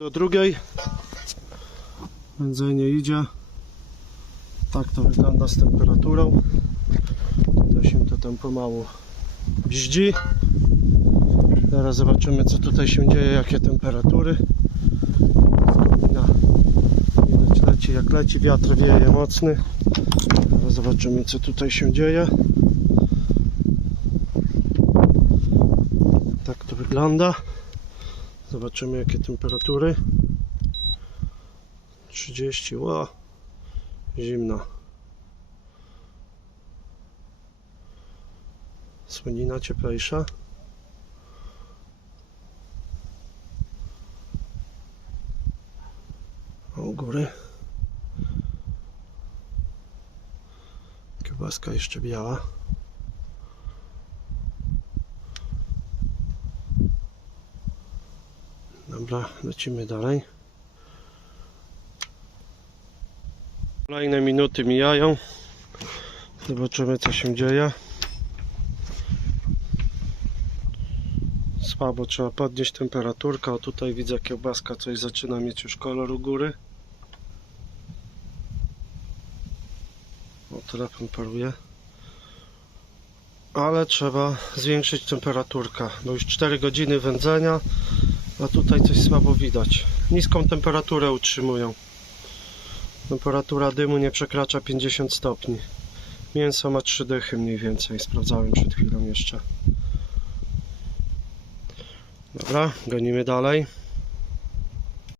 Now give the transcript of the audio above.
Do drugiej. Wędzenie idzie. Tak to wygląda z temperaturą. To się to tam pomału bździ. Zaraz zobaczymy co tutaj się dzieje, jakie temperatury. Widać leci jak leci, wiatr wieje mocny. Zaraz zobaczymy co tutaj się dzieje. Tak to wygląda. Zobaczymy jakie temperatury. 30, ła, zimna. Słonina cieplejsza. U góry. Kiełbaska jeszcze biała. Dobra, lecimy dalej. Kolejne minuty mijają. Zobaczymy co się dzieje. Słabo trzeba podnieść temperaturkę. O tutaj widzę kiełbaska coś zaczyna mieć już kolor u góry. O telefon paruje. Ale trzeba zwiększyć temperaturkę, bo już 4 godziny wędzenia, a tutaj coś słabo widać. Niską temperaturę utrzymują. Temperatura dymu nie przekracza 50 stopni. Mięso ma 3 dychy mniej więcej. Sprawdzałem przed chwilą jeszcze. Dobra, gonimy dalej.